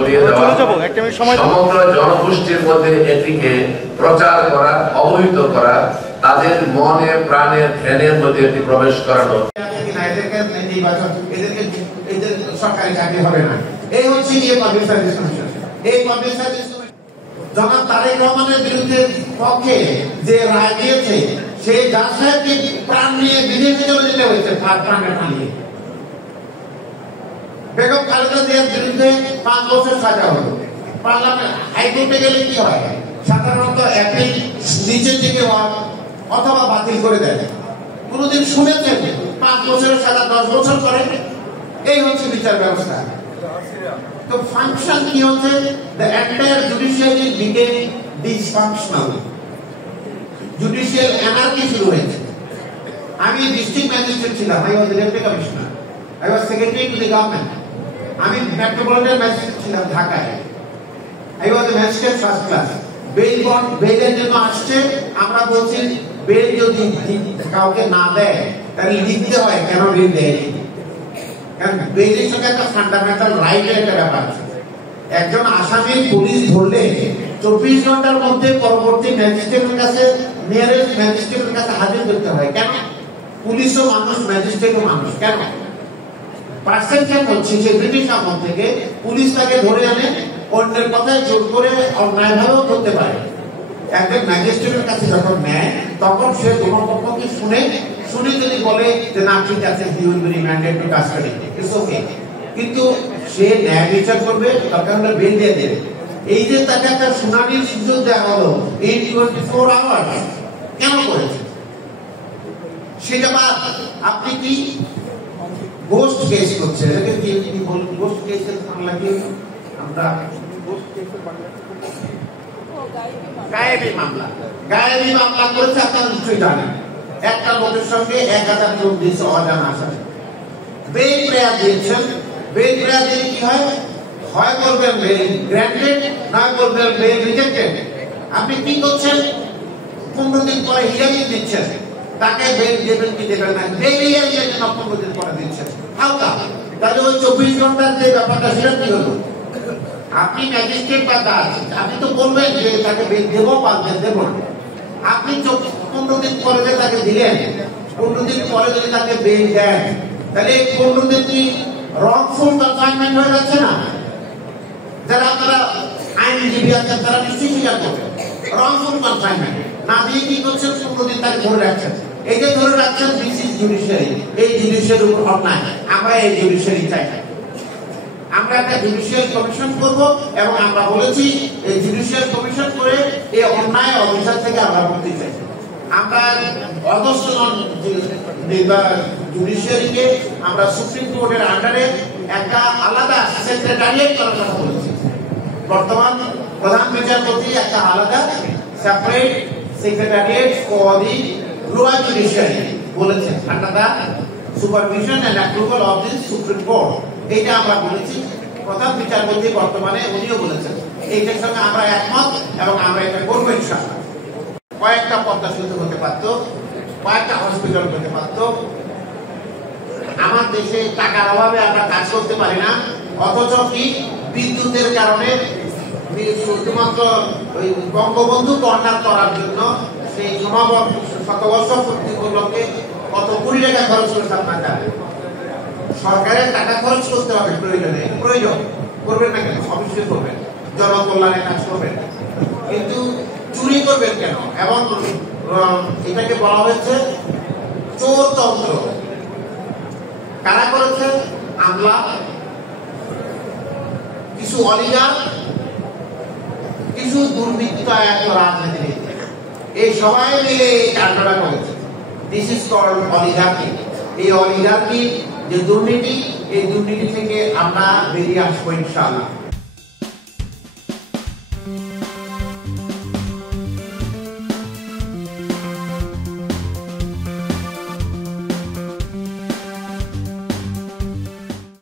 ছড়িয়ে দেওয়া, সমগ্র জনগোষ্ঠীর মধ্যে এটিকে প্রচার করা, অবহিত করা, তাদের মনে প্রাণে ধ্যানের মধ্যে এটি প্রবেশ করানো। সরকারি চাকরি হবে না, এই হচ্ছে পাবলিক সার্ভিস কমিশন। এই পাবলিক সার্ভিস জনাব তারেক রহমানের বিরুদ্ধে পক্ষে যে রায় দিয়েছে, সে জাজ সাহেবকে প্রাণ নিয়ে বিদেশে চলে যেতে হয়েছে, প্রাণে পালিয়ে। বেগম খালেদা জিয়ার বিরুদ্ধে 5 বছর সাজা হলো। পার্লামেন্ট হাইকোর্টে গেলে কি হয়? সাধারণত অ্যাপিল নিচের দিকে হয় অথবা বাতিল করে দেয়। কোনদিন শুনেছেন 5 বছরের সাজা 10 বছর করে? এই হচ্ছে বিচার ব্যবস্থা। তো ফাংশন কি হচ্ছে? the entire judiciary became dysfunctional, judicial anarchy শুরু হয়েছে। আমি ডিস্ট্রিক্ট ম্যাজিস্ট্রেট ছিলাম, I was the deputy commissioner, I was secretary to the government, আমি মেট্রোপলিটন ম্যাজিস্ট্রেট ছিলাম ঢাকায়, I was a magistrate first class। Bail bond বেলের জন্য আসছে, আমরা বলছি বেল যদি কাউকে না দেয় তাহলে লিখতে হয় কেন বেল দেয়নি। কারণ বেলের সঙ্গে একটা ফান্ডামেন্টাল রাইটের একটা ব্যাপার আছে। একজন আসামি পুলিশ ধরলে 24 ঘন্টার মধ্যে পরবর্তী ম্যাজিস্ট্রেটের কাছে, নিয়ারেস্ট ম্যাজিস্ট্রেটের কাছে হাজির করতে হয়। কেন? পুলিশও মানুষ, ম্যাজিস্ট্রেটও মানুষ। কেন? পার্সেপশন হচ্ছে যে ব্রিটিশ আমল থেকে পুলিশ তাকে ধরে আনে, অন্যের কথায় জোর করে অন্যায়ভাবেও করতে পারে। একজন ম্যাজিস্ট্রেটের কাছে যখন নেয়, তখন সে দুটো পক্ষকে শুনে যদি বলে যে না ঠিক আছে, he will be remanded to custody, it's okay, কিন্তু সে ন্যায় বিচার করবে, দরকার হলে বেল দিয়ে দেবে। এই যে তাকে একটা শুনানির সুযোগ দেওয়া হলো এই 24 আওয়ার্স, কেন করেছে সেটা? বাদ আপনি কি গোস্ট কেস করছে, এটাকে কি বল? গোস্ট কেসের বাংলা কি? আমরা গোস্ট কেসের বাংলা গায়েবী মামলা। গায়েবী মামলা করেছে, আপনারা নিশ্চয়ই জানেন। একটা লোকের সঙ্গে 1000 লোক দিয়েছে অজানা আসামি। বেল প্রেয়ার দিয়েছেন, বেল প্রেয়ার দিয়ে কি হয়? হয় বলবেন বেল গ্র্যান্টেড, না বলবেন বেল রিজেক্টেড। আপনি কি করছেন? 15 দিন পরে হিয়ারিং দিচ্ছেন, তাকে বেল দেবেন কি দেবেন না, বেল হিয়ারিং এর জন্য 15 দিন পরে দিচ্ছেন। হালকা, তাহলে ওই 24 ঘন্টার যে ব্যাপারটা সেটা কি হলো? আপনি ম্যাজিস্ট্রেট বা জাজ, আপনি তো বলবেন যে তাকে বেল দেবো বা দেব না। আপনি 15 দিন পরে যে তাকে দিলেন, 15 দিন পরে যদি তাকে বেল দেন, তাহলে 15 দিন কি রংফুল কনফাইনমেন্ট হয়ে যাচ্ছে না? যারা আপনারা আইনজীবী আছেন তারা নিশ্চয়ই স্বীকার করবেন, রংফুল কনফাইনমেন্ট না দিয়ে কি করছেন? 15 দিন তাকে ধরে রাখছেন। এই যে ধরে রাখছেন, দিস ইজ জুডিশিয়ারি। এই জুডিশিয়ারির উপর অন্যায়। আমরা এই জুডিশিয়ারি চাই না। আমরা একটা জুডিশিয়াল কমিশন করব এবং আমরা বলেছি এই জুডিশিয়াল কমিশন করে এই অন্যায় অবিচার থেকে আমরা মুক্তি চাই। আমরা অধস্তন জুডিশিয়ারিকে আমরা সুপ্রিম কোর্টের আন্ডারে একটা আলাদা সেক্রেটারিয়েট করার কথা বলেছি। বর্তমান প্রধান বিচারপতি একটা আলাদা separate secretariat for the lower judiciary বলেছেন, under the supervision and approval of the supreme court. এইটা আমরা বলেছি, প্রধান বিচারপতি বর্তমানে উনিও বলেছেন। এইটার সঙ্গে আমরা একমত এবং আমরা এটা করবো ইনশাআল্লাহ। কয়েকটা পদ্মা সেতু হতে পারত, কয়েকটা হসপিটাল হতে পারত। আমার দেশে টাকার অভাবে আমরা কাজ করতে পারি না, অথচ কি বিদ্যুতের কারণে শুধুমাত্র ওই বঙ্গবন্ধু কন্যা করার জন্য সেই শতবর্ষ পূর্তি উপলক্ষে কত কোটি টাকা খরচ করেছে আপনার জানেন। সরকারের টাকা খরচ করতে হবে প্রয়োজনে, প্রয়োজন করবেন না কেন? অবশ্যই করবেন, জনকল্যাণের কাজ করবেন, কিন্তু চুরি করবেন কেন? এবং এটাকে বলা হয়েছে চোরতন্ত্র। কারা করেছে? আমলা, কিছু অলিগার, কিছু দুর্বৃত্তায়িত রাজনীতিবিদ, এই সবাই মিলে এই কাণ্ডটা করেছে। This is called oligarchy. এই অলিগার্কি যে দুর্নীতি, এই দুর্নীতি থেকে আমরা বেরিয়ে আসবো ইনশাআল্লাহ।